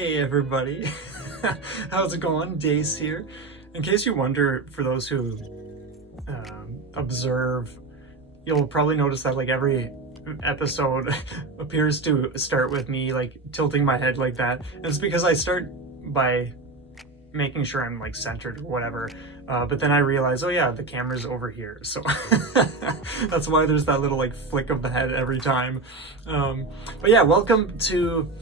Hey everybody, how's it going? Dace here. In case you wonder, for those who observe, you'll probably notice that like every episode appears to start with me like tilting my head like that. And it's because I start by making sure I'm like centered or whatever, but then I realize, oh yeah, the camera's over here, so that's why there's that little like flick of the head every time. But yeah, welcome to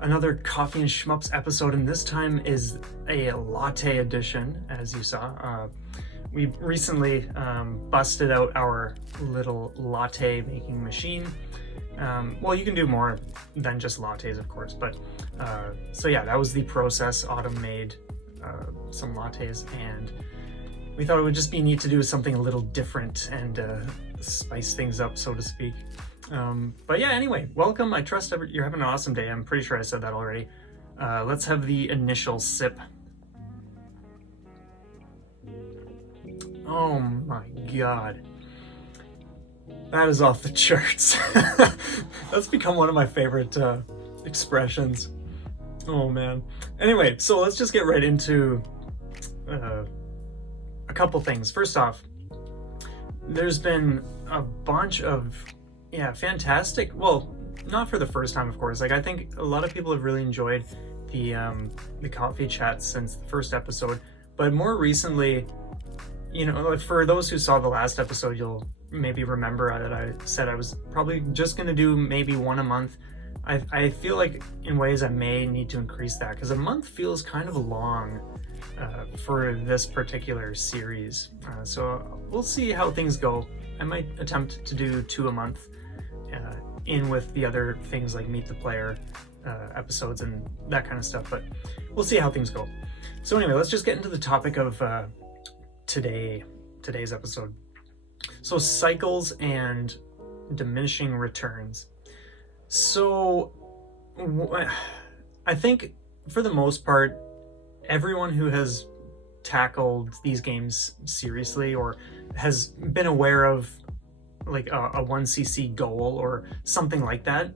another Coffee and Shmups episode, and this time is a Latte Edition, as you saw. We recently busted out our little latte making machine. Well, you can do more than just lattes, of course, but so yeah, that was the process. Autumn made some lattes, and we thought it would just be neat to do something a little different and spice things up, so to speak. But yeah, anyway, welcome. I trust you're having an awesome day. I'm pretty sure I said that already. Let's have the initial sip. Oh my god. That is off the charts. That's become one of my favorite expressions. Oh man. Anyway, so let's just get right into a couple things. First off, there's been a bunch of fantastic, well, not for the first time, of course. Like, I think a lot of people have really enjoyed the coffee chat since the first episode, but more recently, you know, for those who saw the last episode, you'll maybe remember that I said I was probably just gonna do maybe one a month. I feel like in ways I may need to increase that, because a month feels kind of long for this particular series. So we'll see how things go. I might attempt to do 2 a month, in with the other things like Meet the Player episodes and that kind of stuff, but we'll see how things go. So anyway, let's just get into the topic of today's episode. So cycles and diminishing returns. So I think for the most part, everyone who has tackled these games seriously or has been aware of like a 1cc goal or something like that,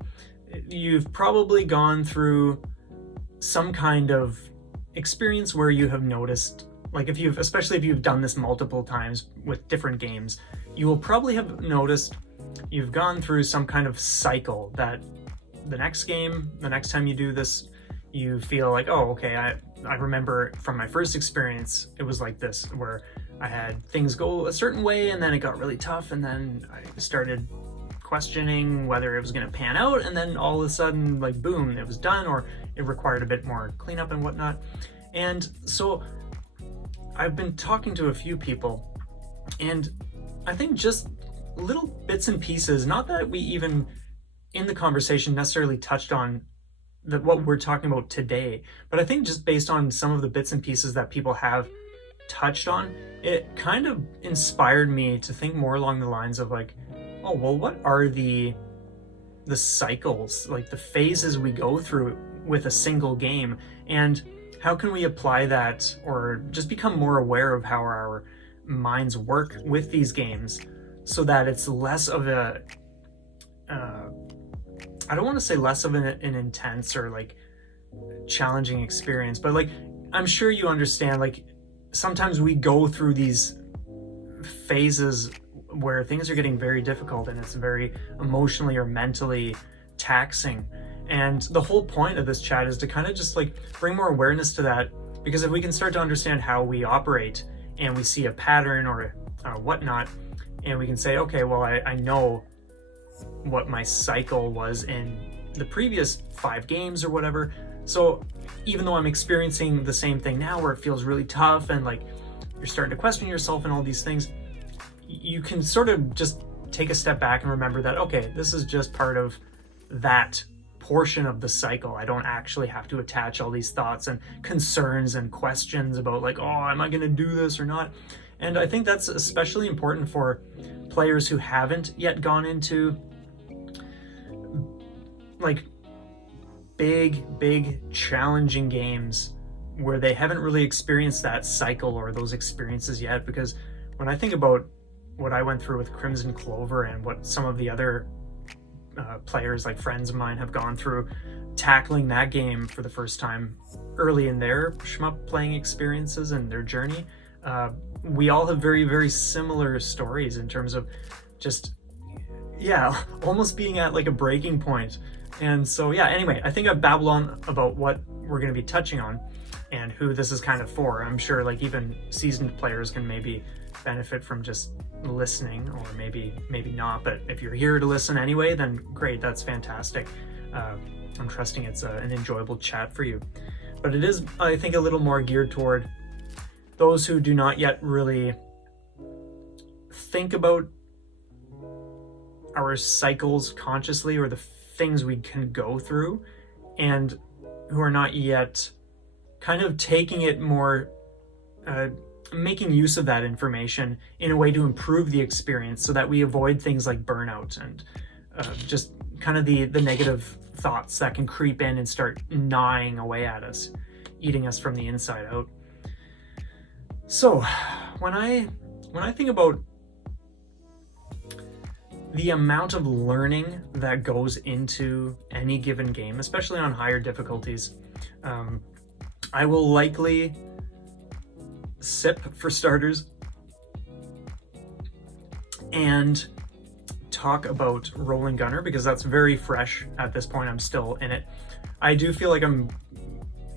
you've probably gone through some kind of experience where you have noticed, like especially if you've done this multiple times with different games, you will probably have noticed you've gone through some kind of cycle that the next time you do this, you feel like, oh, okay, I remember from my first experience, it was like this, where I had things go a certain way and then it got really tough, and then I started questioning whether it was going to pan out, and then all of a sudden, like, boom, it was done, or it required a bit more cleanup and whatnot. And so I've been talking to a few people, and I think just little bits and pieces, not that we even in the conversation necessarily touched on what we're talking about today, but I think just based on some of the bits and pieces that people have touched on, it kind of inspired me to think more along the lines of like, oh, well, what are the cycles, like the phases we go through with a single game, and how can we apply that or just become more aware of how our minds work with these games, so that it's less of a I don't want to say less of an intense or like challenging experience, but like, I'm sure you understand, like sometimes we go through these phases where things are getting very difficult and it's very emotionally or mentally taxing. And the whole point of this chat is to kind of just like bring more awareness to that, because if we can start to understand how we operate and we see a pattern or whatnot, and we can say, okay, well, I know what my cycle was in the previous 5 games or whatever. So even though I'm experiencing the same thing now where it feels really tough and like you're starting to question yourself and all these things, you can sort of just take a step back and remember that, okay, this is just part of that portion of the cycle. I don't actually have to attach all these thoughts and concerns and questions about like, oh, am I going to do this or not? And I think that's especially important for players who haven't yet gone into like big challenging games where they haven't really experienced that cycle or those experiences yet. Because when I think about what I went through with Crimson Clover and what some of the other players, like friends of mine, have gone through tackling that game for the first time early in their shmup playing experiences and their journey. We all have very, very similar stories in terms of just, yeah, almost being at like a breaking point. And so, yeah, anyway, I think I've babbled on about what we're going to be touching on and who this is kind of for. I'm sure like even seasoned players can maybe benefit from just listening, or maybe not, but if you're here to listen anyway, then great, that's fantastic. I'm trusting it's an enjoyable chat for you. But it is, I think, a little more geared toward those who do not yet really think about our cycles consciously, or the things we can go through, and who are not yet kind of taking it more, making use of that information in a way to improve the experience so that we avoid things like burnout and just kind of the negative thoughts that can creep in and start gnawing away at us, eating us from the inside out. So when I think about the amount of learning that goes into any given game, especially on higher difficulties, I will likely sip, for starters, and talk about Rolling Gunner because that's very fresh at this point. I'm still in it. I do feel like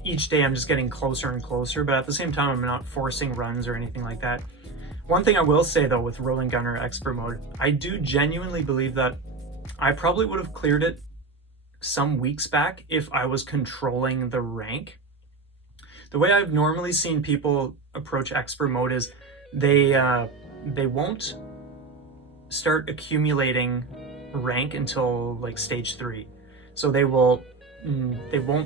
each day I'm just getting closer and closer, but at the same time I'm not forcing runs or anything like that. One thing I will say though with Rolling Gunner Expert Mode, I do genuinely believe that I probably would have cleared it some weeks back if I was controlling the rank. The way I've normally seen people approach Expert Mode is they won't start accumulating rank until like stage 3. So they won't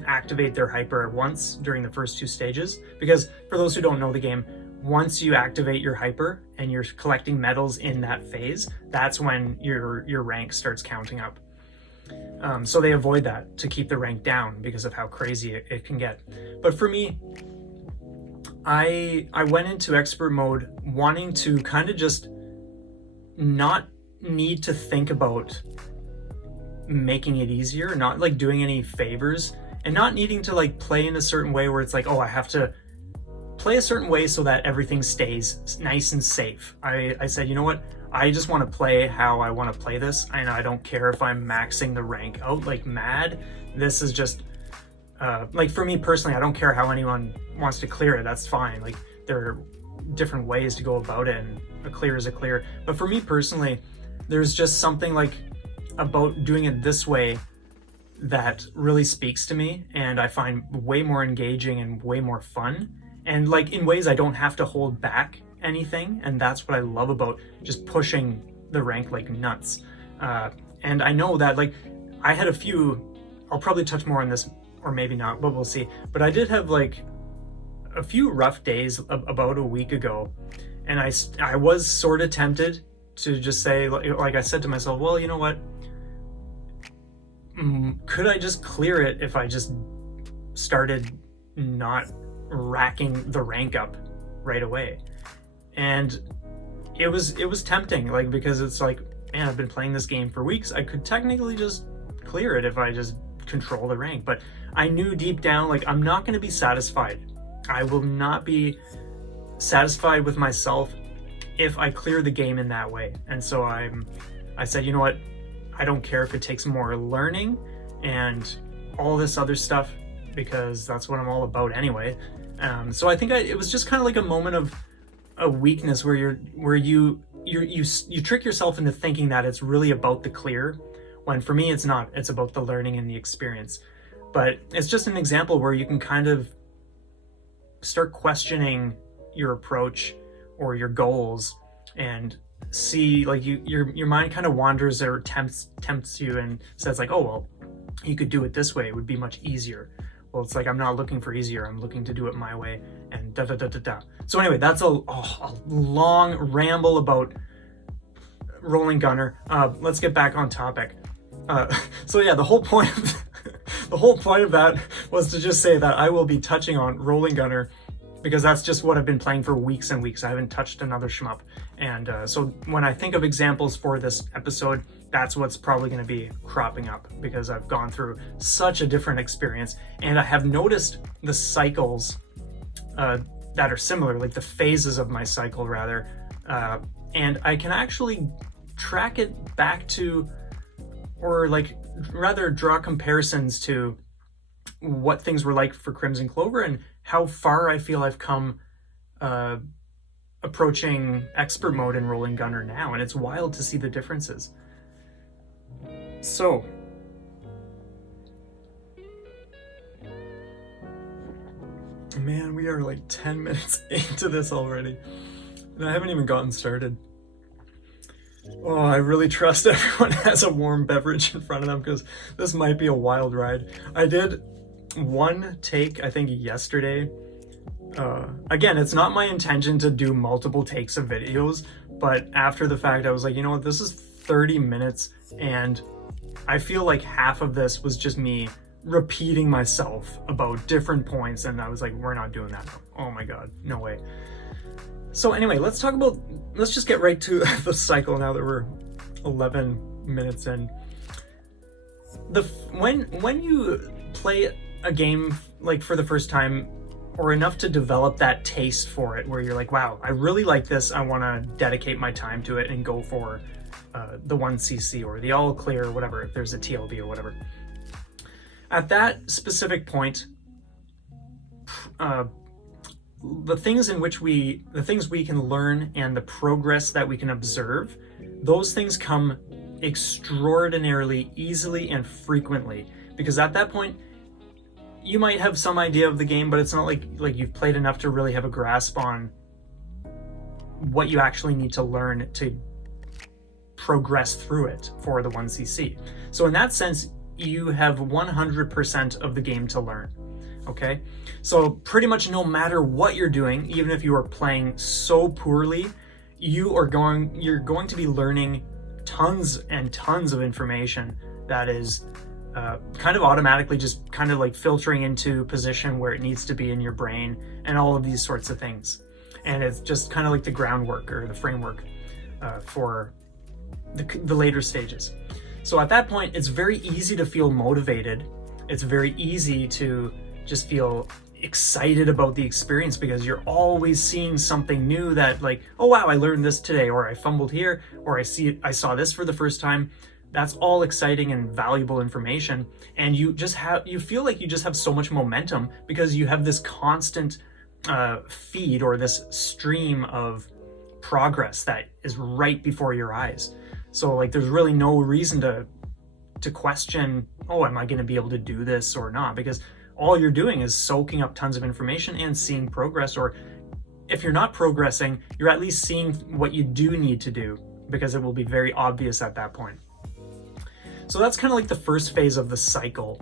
activate their hyper once during the first 2 stages, because for those who don't know the game, once you activate your hyper and you're collecting medals in that phase, that's when your rank starts counting up. So they avoid that to keep the rank down because of how crazy it can get. But for me, I went into Expert Mode wanting to kind of just not need to think about making it easier, not like doing any favors, and not needing to like play in a certain way where it's like, oh, I have to play a certain way so that everything stays nice and safe. I said, you know what? I just want to play how I want to play this, and I don't care if I'm maxing the rank out like mad. This is just, like for me personally, I don't care how anyone wants to clear it. That's fine. Like there are different ways to go about it, and a clear is a clear. But for me personally, there's just something like about doing it this way that really speaks to me, and I find way more engaging and way more fun. And like in ways I don't have to hold back anything, and that's what I love about just pushing the rank like nuts. And I know that like I had a few, I'll probably touch more on this or maybe not, but we'll see. But I did have like a few rough days about a week ago, and I was sort of tempted to just say, like I said to myself, well, you know what? Could I just clear it if I just started not racking the rank up right away? And it was tempting, like, because it's like, man, I've been playing this game for weeks. I could technically just clear it if I just control the rank, but I knew deep down, like, I'm not going to be satisfied. I will not be satisfied with myself if I clear the game in that way. And so I said, you know what? I don't care if it takes more learning and all this other stuff, because that's what I'm all about anyway. So I think it was just kind of like a moment of a weakness where you trick yourself into thinking that it's really about the clear, when for me it's not. It's about the learning and the experience. But it's just an example where you can kind of start questioning your approach or your goals, and see, like, your mind kind of wanders or tempts you and says like, oh well, you could do it this way, it would be much easier. Well, it's like, I'm not looking for easier, I'm looking to do it my way, and da da da da da. So anyway, that's a long ramble about Rolling Gunner. Let's get back on topic. So yeah, the whole point of that was to just say that I will be touching on Rolling Gunner, because that's just what I've been playing for weeks and weeks. I haven't touched another shmup. And so when I think of examples for this episode, that's what's probably going to be cropping up, because I've gone through such a different experience, and I have noticed the cycles that are similar, like the phases of my cycle rather, and I can actually track it back to, or like rather draw comparisons to what things were like for Crimson Clover and how far I feel I've come approaching expert mode in Rolling Gunner now, and it's wild to see the differences. So man, we are like 10 minutes into this already, and I haven't even gotten started. Oh, I really trust everyone has a warm beverage in front of them, because this might be a wild ride. I did one take, I think yesterday. Again, it's not my intention to do multiple takes of videos, but after the fact I was like, you know what, this is 30 minutes and I feel like half of this was just me repeating myself about different points, and I was like, we're not doing that. Oh my god, no way. So anyway, let's just get right to the cycle now that we're 11 minutes in. When you play a game like for the first time, or enough to develop that taste for it, where you're like, wow, I really like this, I want to dedicate my time to it and go for the 1cc or the all clear or whatever, if there's a TLB or whatever. At that specific point, the things we can learn and the progress that we can observe, those things come extraordinarily easily and frequently, because at that point you might have some idea of the game, but it's not like you've played enough to really have a grasp on what you actually need to learn to progress through it for the 1cc. So in that sense, you have 100% of the game to learn. Okay, so pretty much no matter what you're doing, even if you are playing so poorly, you're going to be learning tons and tons of information that is kind of automatically just kind of like filtering into position where it needs to be in your brain and all of these sorts of things. And it's just kind of like the groundwork or the framework for the later stages. So at that point, it's very easy to feel motivated. It's very easy to just feel excited about the experience, because you're always seeing something new that, like, oh wow, I learned this today, or I fumbled here, or I saw this for the first time. That's all exciting and valuable information, and you feel like you just have so much momentum because you have this constant feed, or this stream of progress that is right before your eyes. So like there's really no reason to question, oh, am I going to be able to do this or not, because all you're doing is soaking up tons of information and seeing progress, or if you're not progressing, you're at least seeing what you do need to do, because it will be very obvious at that point. So that's kind of like the first phase of the cycle.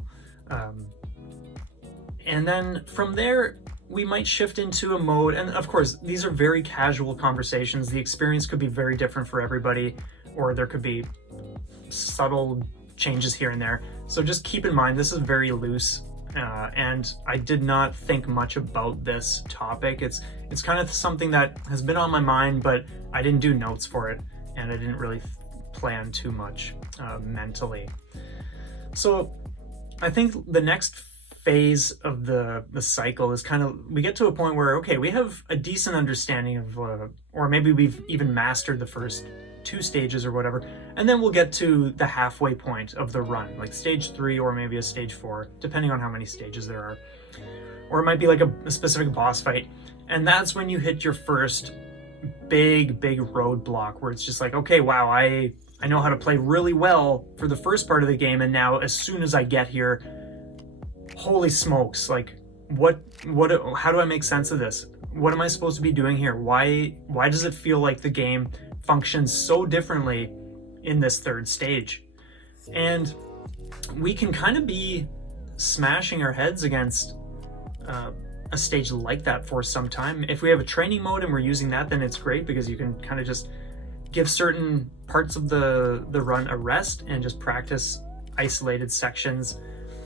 And then from there, we might shift into a mode, and of course, these are very casual conversations. The experience could be very different for everybody, or there could be subtle changes here and there. So just keep in mind, this is very loose. And I did not think much about this topic. It's kind of something that has been on my mind, but I didn't do notes for it, and I didn't really plan too much mentally. So I think the next phase of the cycle is kind of, we get to a point where, okay, we have a decent understanding of, or maybe we've even mastered the first 2 stages or whatever, and then we'll get to the halfway point of the run, like stage 3 or maybe a stage 4, depending on how many stages there are. Or it might be like a specific boss fight, and that's when you hit your first big roadblock, where it's just like, okay, wow, I know how to play really well for the first part of the game, and now as soon as I get here, holy smokes, like how do I make sense of this? What am I supposed to be doing here? Why does it feel like the game functions so differently in this 3rd stage? And we can kind of be smashing our heads against a stage like that for some time. If we have a training mode and we're using that, then it's great, because you can kind of just give certain parts of the run a rest and just practice isolated sections,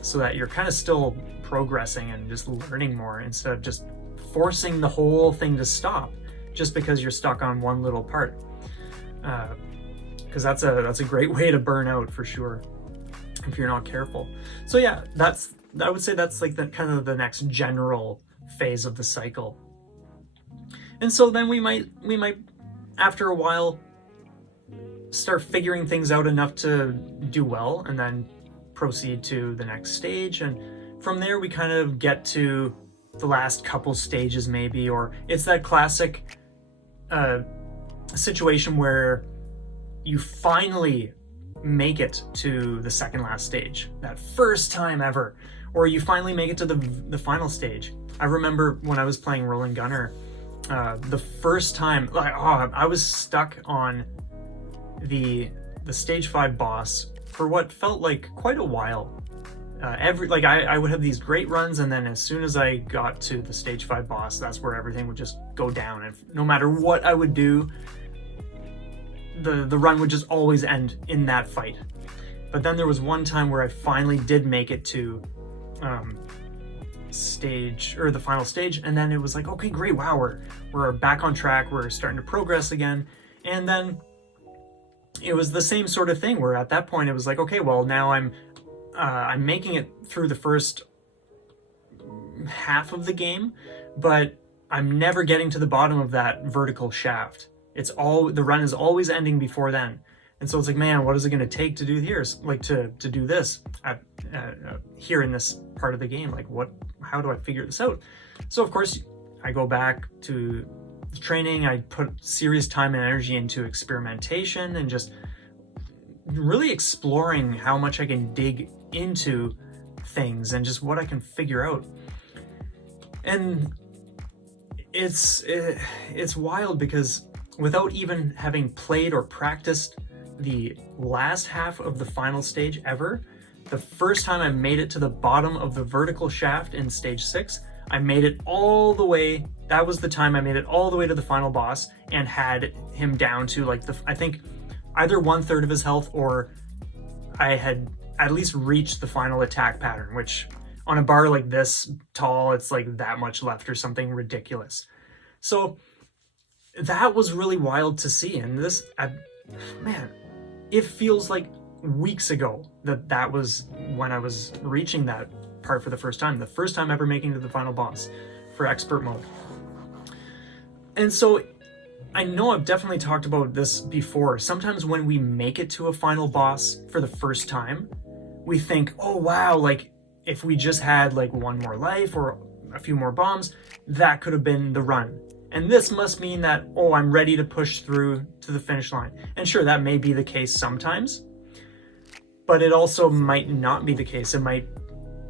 so that you're kind of still progressing and just learning more, instead of just forcing the whole thing to stop just because you're stuck on one little part. because that's a great way to burn out for sure if you're not careful. So yeah, I would say that's like the kind of the next general phase of the cycle. And so then we might after a while start figuring things out enough to do well, and then proceed to the next stage. And from there we kind of get to the last couple stages maybe, or it's that classic situation where you finally make it to the second last stage, that first time ever, or you finally make it to the final stage. I remember when I was playing Rolling Gunner, the first time, like, I was stuck on the stage 5 boss for what felt like quite a while. I would have these great runs, and then as soon as I got to the stage 5 boss, that's where everything would just go down. And no matter what I would do, the run would just always end in that fight. But then there was one time where I finally did make it to the final stage, and then it was like, okay, great, wow, we're back on track, we're starting to progress again. And then it was the same sort of thing where at that point it was like, okay, well, now I'm making it through the first half of the game, but I'm never getting to the bottom of that vertical shaft. The run is always ending before then. And so it's like, man, what is it going to take to do here? Like to do this here in this part of the game? Like, how do I figure this out? So of course I go back to the training. I put serious time and energy into experimentation and just really exploring how much I can dig into things and just what I can figure out. And it's wild because without even having played or practiced the last half of the final stage ever, the first time I made it to the bottom of the vertical shaft in stage 6, I made it all the way. That was the time I made it all the way to the final boss and had him down to like I think either 1/3 of his health, or I had at least reached the final attack pattern, which on a bar like this tall, it's like that much left or something ridiculous. So that was really wild to see. And man, it feels like weeks ago that was when I was reaching that part for the first time ever making it to the final boss for expert mode. And so I know I've definitely talked about this before. Sometimes when we make it to a final boss for the first time, we think, oh wow, like if we just had like one more life or a few more bombs, that could have been the run. And this must mean that, oh, I'm ready to push through to the finish line. And sure, that may be the case sometimes, but it also might not be the case. It might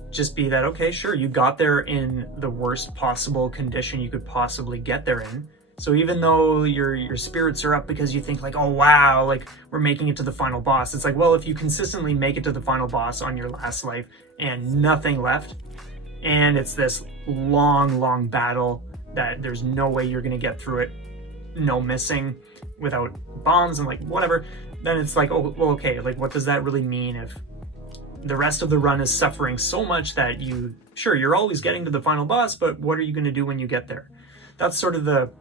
just be that, okay, sure, you got there in the worst possible condition you could possibly get there in. So even though your spirits are up because you think like, oh wow, like we're making it to the final boss, it's like, well, if you consistently make it to the final boss on your last life and nothing left, and it's this long battle that there's no way you're gonna get through it, no missing, without bombs and like whatever, then it's like, oh, well, okay, like what does that really mean if the rest of the run is suffering so much that you're always getting to the final boss, but what are you gonna do when you get there? That's sort of the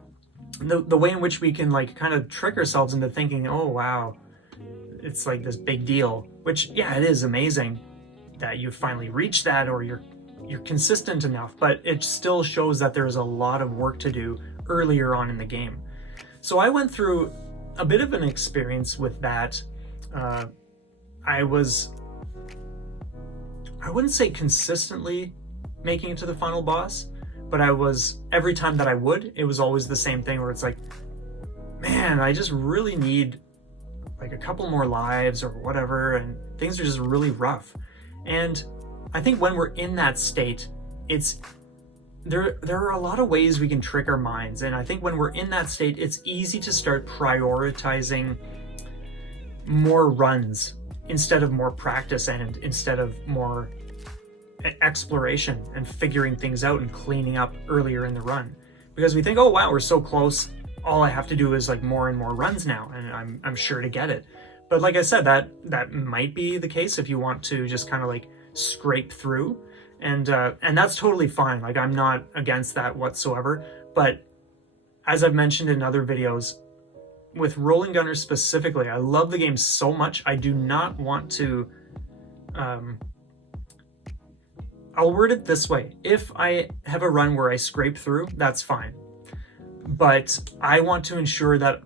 way in which we can like kind of trick ourselves into thinking, oh wow, it's like this big deal, which yeah, it is amazing that you finally reached that, or you're consistent enough, but it still shows that there's a lot of work to do earlier on in the game. So I went through a bit of an experience with that. I wouldn't say consistently making it to the final boss, but every time that I would, it was always the same thing where it's like, man, I just really need like a couple more lives or whatever, and things are just really rough. And I think when we're in that state, there are a lot of ways we can trick our minds. And I think when we're in that state, it's easy to start prioritizing more runs instead of more practice and instead of more exploration and figuring things out and cleaning up earlier in the run. Because we think, oh wow, we're so close, all I have to do is like more and more runs now and I'm sure to get it. But like I said, that might be the case if you want to just kind of like scrape through, and that's totally fine. Like I'm not against that whatsoever. But as I've mentioned in other videos, with Rolling Gunner specifically, I love the game so much. I do not want to, I'll word it this way. If I have a run where I scrape through, that's fine. But I want to ensure that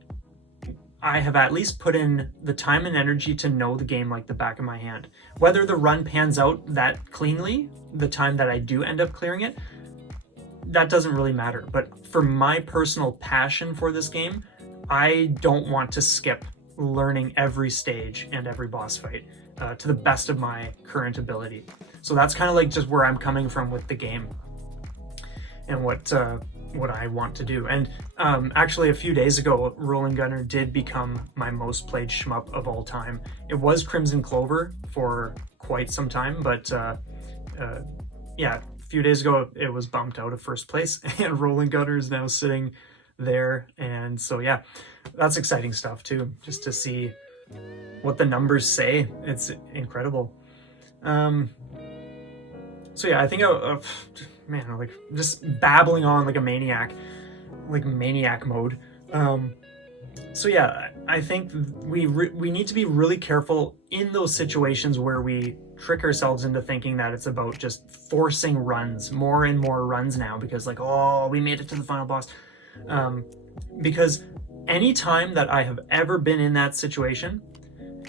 I have at least put in the time and energy to know the game like the back of my hand. Whether the run pans out that cleanly, the time that I do end up clearing it, that doesn't really matter. But for my personal passion for this game, I don't want to skip learning every stage and every boss fight to the best of my current ability. So that's kind of like just where I'm coming from with the game and what I want to do. And actually a few days ago, Rolling Gunner did become my most played shmup of all time. It was Crimson Clover for quite some time, but yeah, a few days ago it was bumped out of first place, and Rolling Gunner is now sitting there. And so yeah, that's exciting stuff too, just to see what the numbers say. It's incredible. So yeah, I think man, like just babbling on like a maniac, like maniac mode. So yeah, I think we need to be really careful in those situations where we trick ourselves into thinking that it's about just forcing runs, more and more runs now, because like, oh, we made it to the final boss. Because any time that I have ever been in that situation,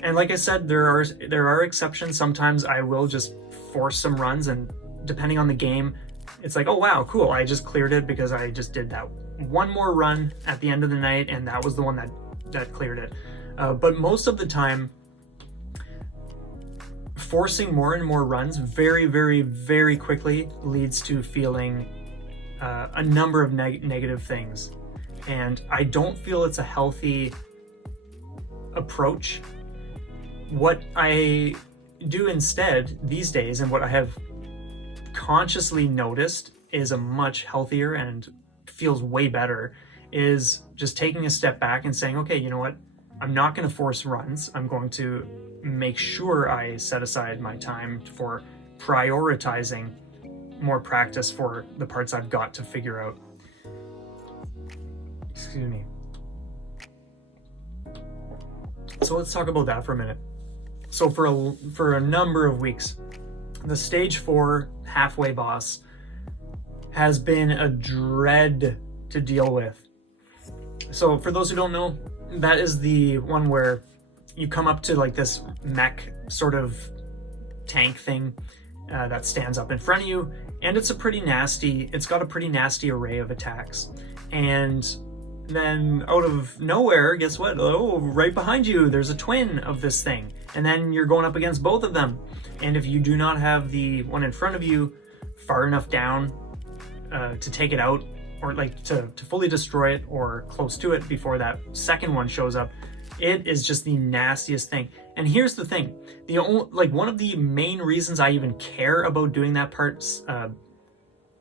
and like I said, there are exceptions. Sometimes I will just force some runs, and depending on the game, it's like, oh wow, cool, I just cleared it because I just did that one more run at the end of the night, and that was the one that cleared it. But most of the time, forcing more and more runs very, very, very quickly leads to feeling a number of negative things. And I don't feel it's a healthy approach. What I do instead these days, and what I have consciously noticed is a much healthier and feels way better, is just taking a step back and saying, okay, you know what? I'm not going to force runs. I'm going to make sure I set aside my time for prioritizing more practice for the parts I've got to figure out. Excuse me. So let's talk about that for a minute. So for a number of weeks, the stage 4 halfway boss has been a dread to deal with. So for those who don't know, that is the one where you come up to like this mech sort of tank thing that stands up in front of you, and it's got a pretty nasty array of attacks. And then out of nowhere, guess what? Oh, right behind you, there's a twin of this thing. And then you're going up against both of them. And if you do not have the one in front of you far enough down to take it out, or like to fully destroy it or close to it before that second one shows up, it is just the nastiest thing. And here's the thing, one of the main reasons I even care about doing that part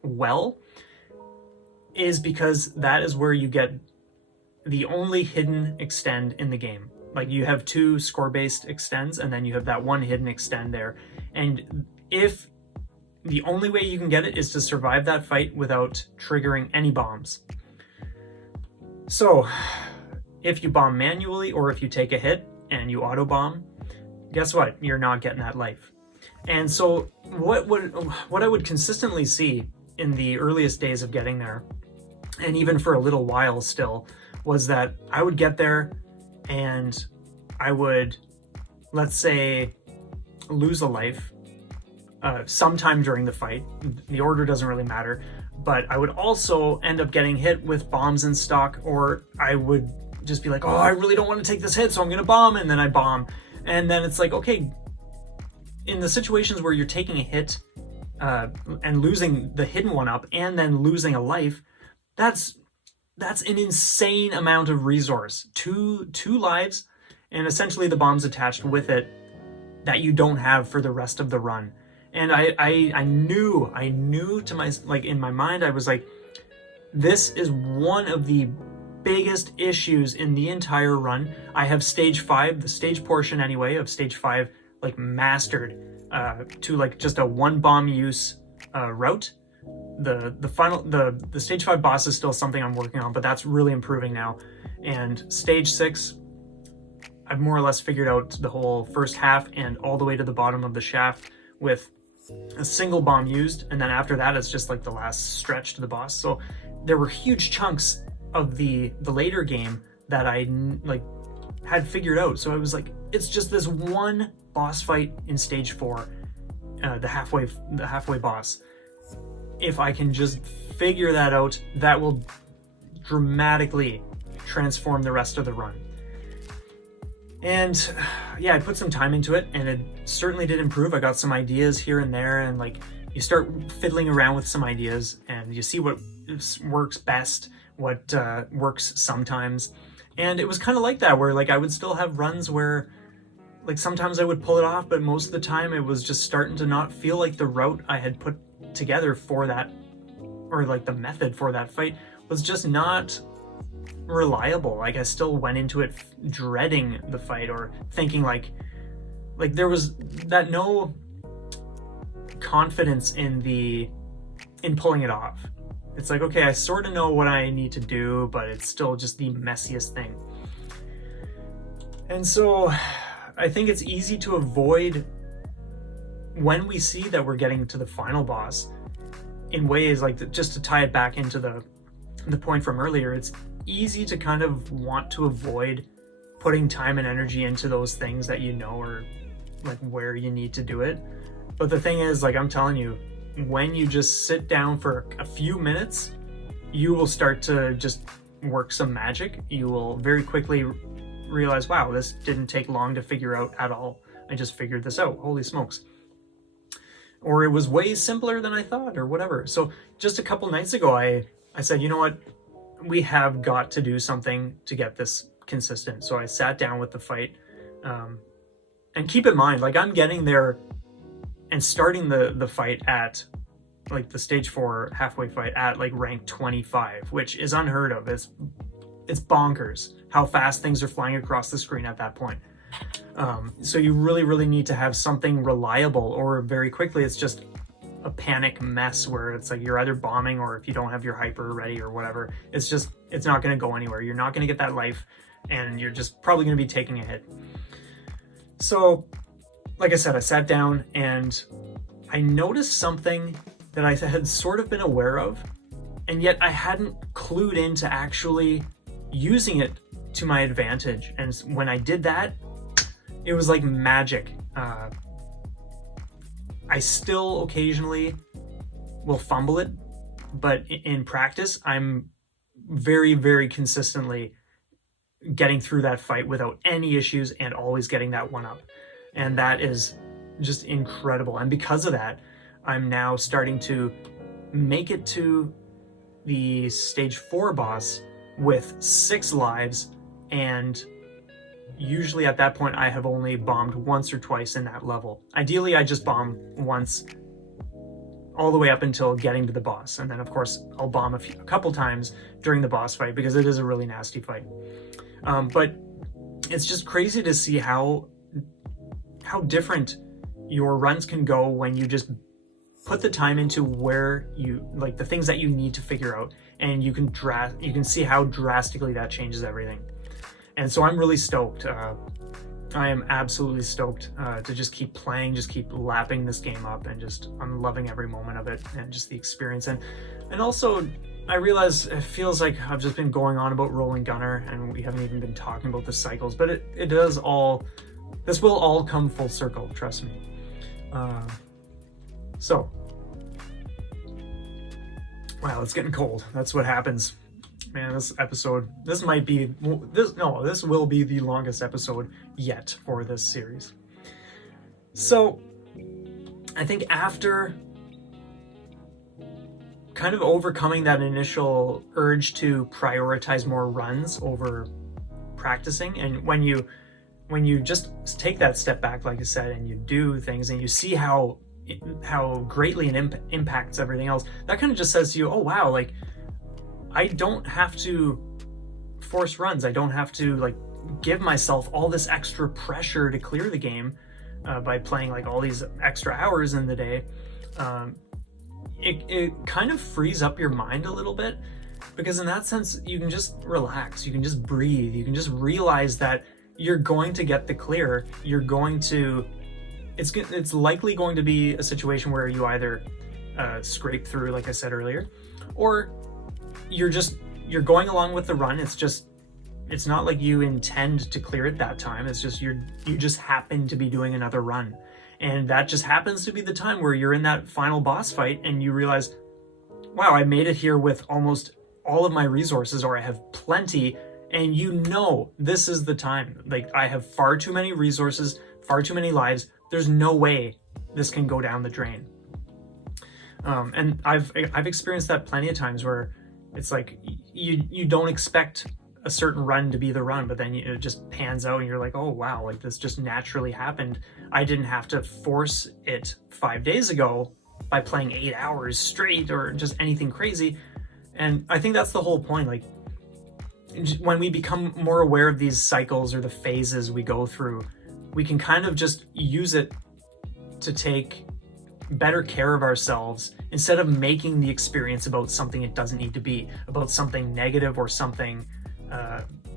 well is because that is where you get the only hidden extend in the game. Like, you have 2 score-based extends, and then you have that one hidden extend there. And if the only way you can get it is to survive that fight without triggering any bombs. So if you bomb manually, or if you take a hit and you auto bomb, guess what? You're not getting that life. And so what I would consistently see in the earliest days of getting there, and even for a little while still, was that I would get there and I would, let's say, lose a life sometime during the fight. The order doesn't really matter, but I would also end up getting hit with bombs in stock, or I would just be like, oh, I really don't want to take this hit, so I'm gonna bomb, and then I bomb. And then it's like, okay, in the situations where you're taking a hit and losing the hidden one up and then losing a life, that's an insane amount of resource. Two lives, and essentially the bombs attached with it that you don't have for the rest of the run. And I knew to my, like, in my mind, I was like, this is one of the biggest issues in the entire run. I have stage 5, the stage portion anyway, of stage 5, like, mastered to like just a 1 bomb use route. the stage 5 boss is still something I'm working on, but that's really improving now. And stage 6, I've more or less figured out the whole first half and all the way to the bottom of the shaft with a single bomb used, and then after that it's just like the last stretch to the boss. So there were huge chunks of the later game that I like had figured out. So it was like, it's just this one boss fight in stage 4, the halfway boss. If I can just figure that out, that will dramatically transform the rest of the run. And yeah, I put some time into it, and it certainly did improve. I got some ideas here and there, and like you start fiddling around with some ideas and you see what works best, what works sometimes. And it was kind of like that, where like I would still have runs where like sometimes I would pull it off, but most of the time it was just starting to not feel like the route I had put together for that, or like the method for that fight was just not reliable. Like I still went into it dreading the fight, or thinking like there was that no confidence in pulling it off. It's like, okay, I sort of know what I need to do, but it's still just the messiest thing. And so I think it's easy to avoid when we see that we're getting to the final boss in ways like just to tie it back into the point from earlier. It's easy to kind of want to avoid putting time and energy into those things that you know are like where you need to do it. But the thing is, like I'm telling you, when you just sit down for a few minutes, you will start to just work some magic. You will very quickly realize, wow, this didn't take long to figure out at all. I just figured this out. Holy smokes. Or it was way simpler than I thought, or whatever. So just a couple nights ago, I said, you know what? We have got to do something to get this consistent. So I sat down with the fight. And keep in mind, like I'm getting there and starting the fight at like the stage 4 halfway fight at like rank 25, which is unheard of. It's bonkers how fast things are flying across the screen at that point. So you really need to have something reliable, or very quickly it's just a panic mess where it's like you're either bombing, or if you don't have your hyper ready or whatever, it's not going to go anywhere. You're not going to get that life, and you're just probably going to be taking a hit. So like I said, I sat down and I noticed something that I had sort of been aware of, and yet I hadn't clued into actually using it to my advantage. And when I did that, it was like magic. I still occasionally will fumble it, but in practice, I'm very consistently getting through that fight without any issues and always getting that one up. And that is just incredible. And because of that, I'm now starting to make it to the stage 4 boss with 6 lives, and usually at that point I have only bombed once or twice in that level. Ideally I just bomb once all the way up until getting to the boss, and then of course I'll bomb a couple times during the boss fight because it is a really nasty fight. But it's just crazy to see how different your runs can go when you just put the time into where you like the things that you need to figure out, and you can see how drastically that changes everything. And so I'm really stoked. I am absolutely stoked to just keep playing, just keep lapping this game up, and I'm loving every moment of it and just the experience. And also I realize it feels like I've just been going on about Rolling Gunner and we haven't even been talking about the cycles, but this will all come full circle, trust me. So, wow, it's getting cold. That's what happens. Man, this will be the longest episode yet for this series. So, I think after kind of overcoming that initial urge to prioritize more runs over practicing, and when you just take that step back, like I said, and you do things and you see how greatly it impacts everything else, that kind of just says to you, oh wow, like I don't have to force runs. I don't have to like give myself all this extra pressure to clear the game by playing like all these extra hours in the day. it kind of frees up your mind a little bit, because in that sense you can just relax, you can just breathe, you can just realize that you're going to get the clear. You're going to, it's likely going to be a situation where you either scrape through, like I said earlier, or you're going along with the run. It's not like you intend to clear it that time. It's just you just happen to be doing another run, and that just happens to be the time where you're in that final boss fight and you realize, wow, I made it here with almost all of my resources, or I have plenty. And you know, this is the time. Like, I have far too many resources, far too many lives. There's no way this can go down the drain. And I've experienced that plenty of times where it's like you don't expect a certain run to be the run, but then it just pans out and you're like, oh wow, like this just naturally happened. I didn't have to force it 5 days ago by playing 8 hours straight or just anything crazy. And I think that's the whole point. Like, when we become more aware of these cycles or the phases we go through, we can kind of just use it to take better care of ourselves, instead of making the experience about something it doesn't need to be, about something negative or something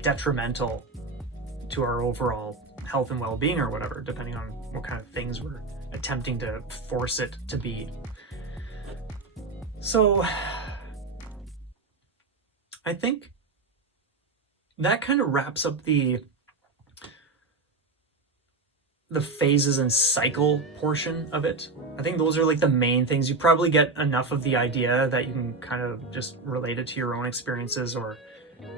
detrimental to our overall health and well-being, or whatever, depending on what kind of things we're attempting to force it to be. So I think that kind of wraps up the phases and cycle portion of it. I think those are like the main things. You probably get enough of the idea that you can kind of just relate it to your own experiences, or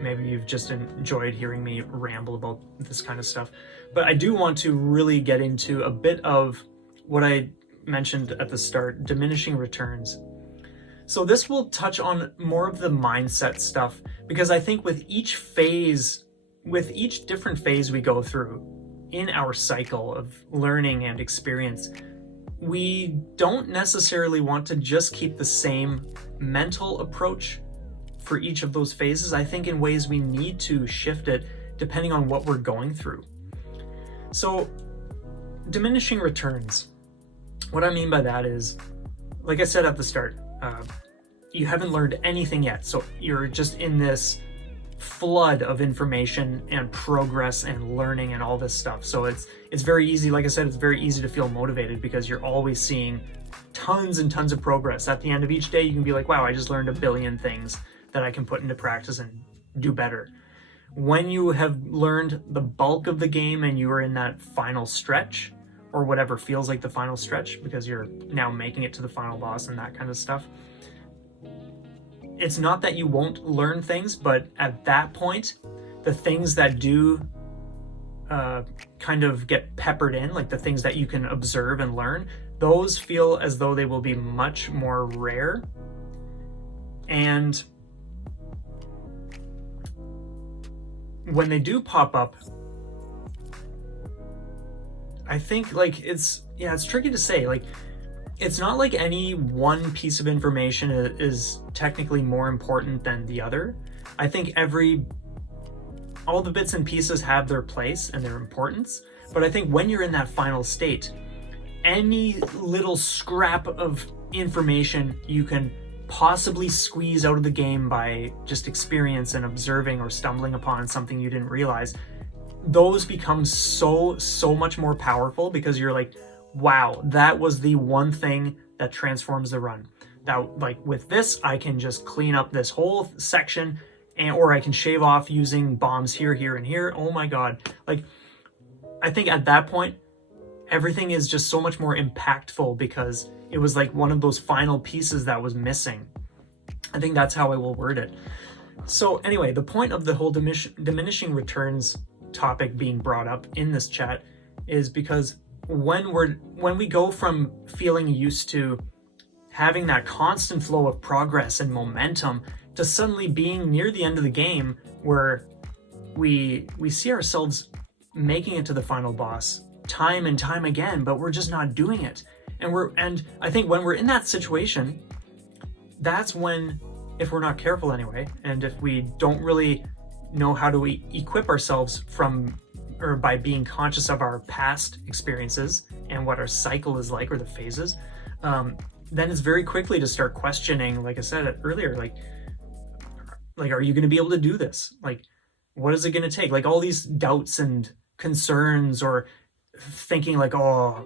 maybe you've just enjoyed hearing me ramble about this kind of stuff. But I do want to really get into a bit of what I mentioned at the start, diminishing returns. So this will touch on more of the mindset stuff, because I think with each different phase we go through in our cycle of learning and experience, we don't necessarily want to just keep the same mental approach for each of those phases. I think in ways we need to shift it depending on what we're going through. So, diminishing returns. What I mean by that is, like I said at the start, you haven't learned anything yet. So you're just in this flood of information and progress and learning and all this stuff. So it's very easy, like I said, it's very easy to feel motivated because you're always seeing tons and tons of progress. At the end of each day, you can be like, wow, I just learned a billion things that I can put into practice and do better. When you have learned the bulk of the game and you are in that final stretch, or whatever feels like the final stretch, because you're now making it to the final boss and that kind of stuff, it's not that you won't learn things, but at that point, the things that do kind of get peppered in, like the things that you can observe and learn, those feel as though they will be much more rare. And when they do pop up, I think like it's tricky to say. Like, it's not like any one piece of information is technically more important than the other. I think all the bits and pieces have their place and their importance, but I think when you're in that final state, any little scrap of information you can possibly squeeze out of the game by just experience and observing or stumbling upon something you didn't realize, those become so much more powerful, because you're like, wow, that was the one thing that transforms the run. That, like, with this, I can just clean up this whole section, or I can shave off using bombs here, here, and here. Oh my God. Like, I think at that point, everything is just so much more impactful because it was like one of those final pieces that was missing. I think that's how I will word it. So anyway, the point of the whole diminishing returns topic being brought up in this chat is because when we go from feeling used to having that constant flow of progress and momentum to suddenly being near the end of the game, where we see ourselves making it to the final boss time and time again, but we're just not doing it. And I think when we're in that situation, that's when, if we're not careful anyway, and if we don't really know how to equip ourselves by being conscious of our past experiences and what our cycle is like, or the phases, then it's very quickly to start questioning, like I said earlier, like are you going to be able to do this? Like, what is it going to take? Like all these doubts and concerns, or thinking like, oh,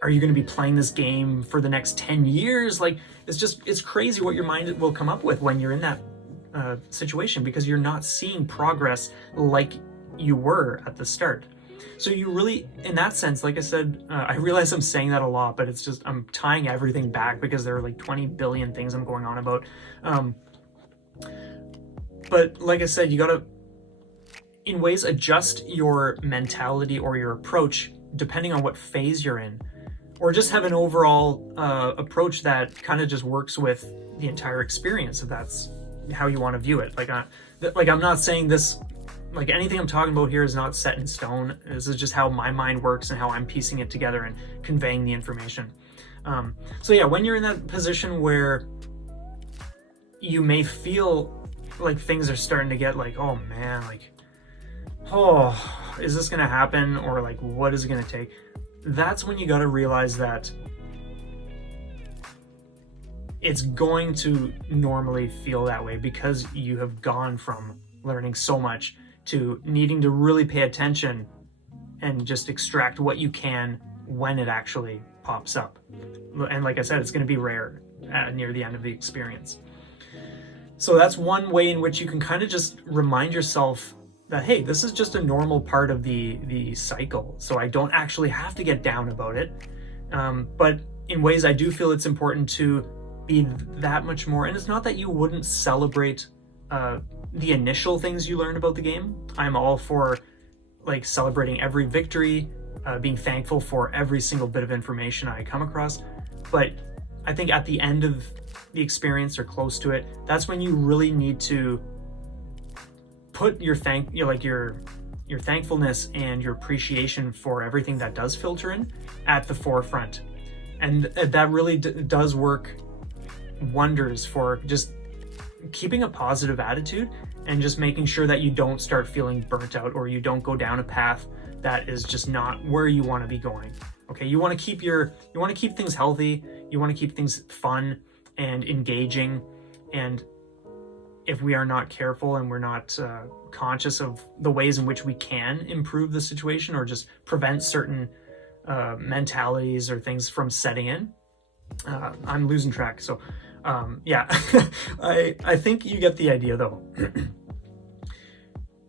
are you going to be playing this game for the next 10 years? Like, it's crazy what your mind will come up with when you're in that situation, because you're not seeing progress like you were at the start. So you really, in that sense, like I said, I realize I'm saying that a lot, but it's just, I'm tying everything back because there are like 20 billion things I'm going on about. But like I said, you gotta, in ways, adjust your mentality or your approach depending on what phase you're in, or just have an overall approach that kind of just works with the entire experience, if that's how you want to view it. Like I'm not saying this, like anything I'm talking about here is not set in stone. This is just how my mind works and how I'm piecing it together and conveying the information. So yeah, when you're in that position where you may feel like things are starting to get like, oh man, like, oh, is this going to happen? Or like, what is it going to take? That's when you got to realize that it's going to normally feel that way, because you have gone from learning so much to needing to really pay attention and just extract what you can when it actually pops up. And like I said, it's going to be rare near the end of the experience. So that's one way in which you can kind of just remind yourself that, hey, this is just a normal part of the cycle, so I don't actually have to get down about it. But in ways, I do feel it's important to be that much more. And it's not that you wouldn't celebrate the initial things you learned about the game. I'm all for like celebrating every victory, being thankful for every single bit of information I come across. But I think at the end of the experience, or close to it, that's when you really need to put your thankfulness and your appreciation for everything that does filter in at the forefront. And that really does work wonders for just keeping a positive attitude, and just making sure that you don't start feeling burnt out, or you don't go down a path that is just not where you want to be going. Okay, you want to keep things healthy, you want to keep things fun and engaging. And if we are not careful and we're not conscious of the ways in which we can improve the situation, or just prevent certain mentalities or things from setting in, I'm losing track. So yeah, I think you get the idea though.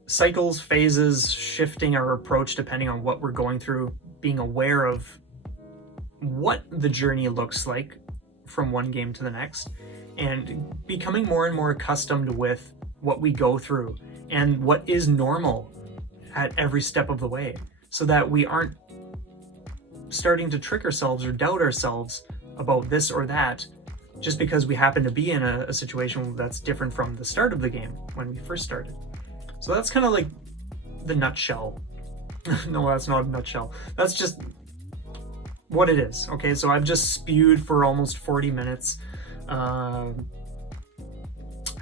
Cycles, phases, shifting our approach depending on what we're going through, being aware of what the journey looks like from one game to the next, and becoming more and more accustomed with what we go through and what is normal at every step of the way, so that we aren't starting to trick ourselves or doubt ourselves about this or that just because we happen to be in a situation that's different from the start of the game when we first started. So that's kind of like the nutshell. No, that's not a nutshell. That's just what it is. Okay, so I've just spewed for almost 40 minutes. I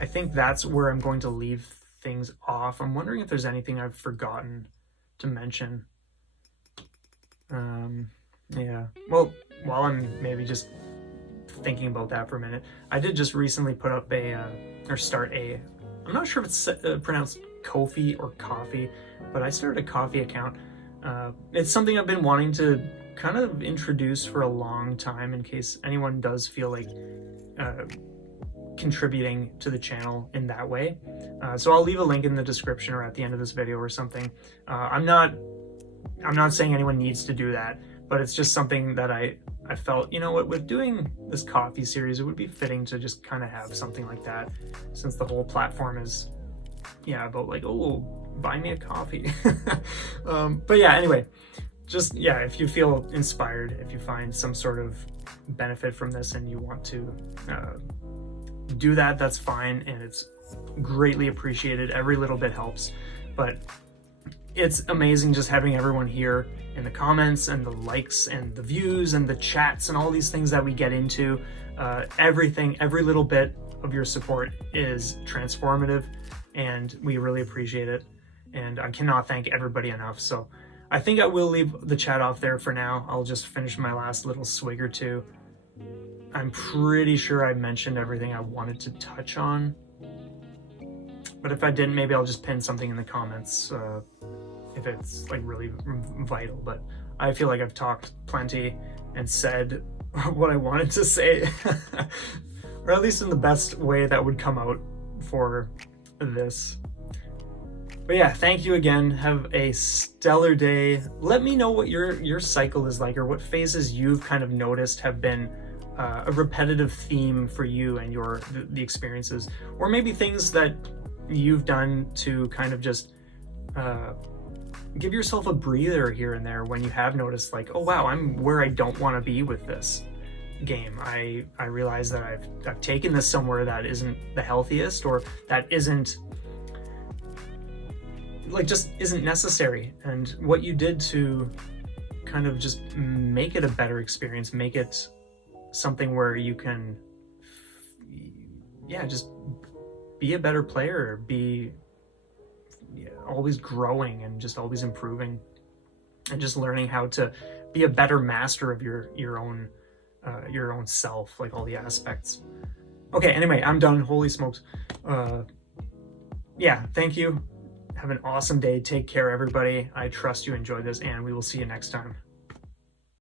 think that's where I'm going to leave things off. I'm wondering if there's anything I've forgotten to mention. Yeah, well, while I'm maybe just thinking about that for a minute, I did just recently put up I'm not sure if it's pronounced Kofi or Coffee, but I started a Coffee account. It's something I've been wanting to kind of introduce for a long time, in case anyone does feel like contributing to the channel in that way. So I'll leave a link in the description or at the end of this video or something. I'm not saying anyone needs to do that, but it's just something that I felt, you know what, with doing this coffee series, it would be fitting to just kind of have something like that, since the whole platform is, yeah, about like, oh, buy me a coffee. But yeah, anyway, just, yeah, if you feel inspired, if you find some sort of benefit from this and you want to do that, that's fine, and it's greatly appreciated. Every little bit helps. But it's amazing just having everyone here in the comments and the likes and the views and the chats and all these things that we get into. Everything, every little bit of your support is transformative, and we really appreciate it. And I cannot thank everybody enough. So I think I will leave the chat off there for now. I'll just finish my last little swig or two. I'm pretty sure I mentioned everything I wanted to touch on. But if I didn't, maybe I'll just pin something in the comments if it's like really vital. But I feel like I've talked plenty and said what I wanted to say, or at least in the best way that would come out for this. But yeah, thank you again. Have a stellar day. Let me know what your cycle is like, or what phases you've kind of noticed have been a repetitive theme for you and the experiences, or maybe things that you've done to kind of just give yourself a breather here and there when you have noticed like, oh wow, I'm where I don't want to be with this game. I realize that I've taken this somewhere that isn't the healthiest, or that isn't like just isn't necessary. And what you did to kind of just make it a better experience, make it something where you can just be a better player, be always growing and just always improving, and just learning how to be a better master of your own self, like all the aspects. Okay, anyway, I'm done. Holy smokes. Thank you. Have an awesome day. Take care, everybody. I trust you enjoyed this, and we will see you next time.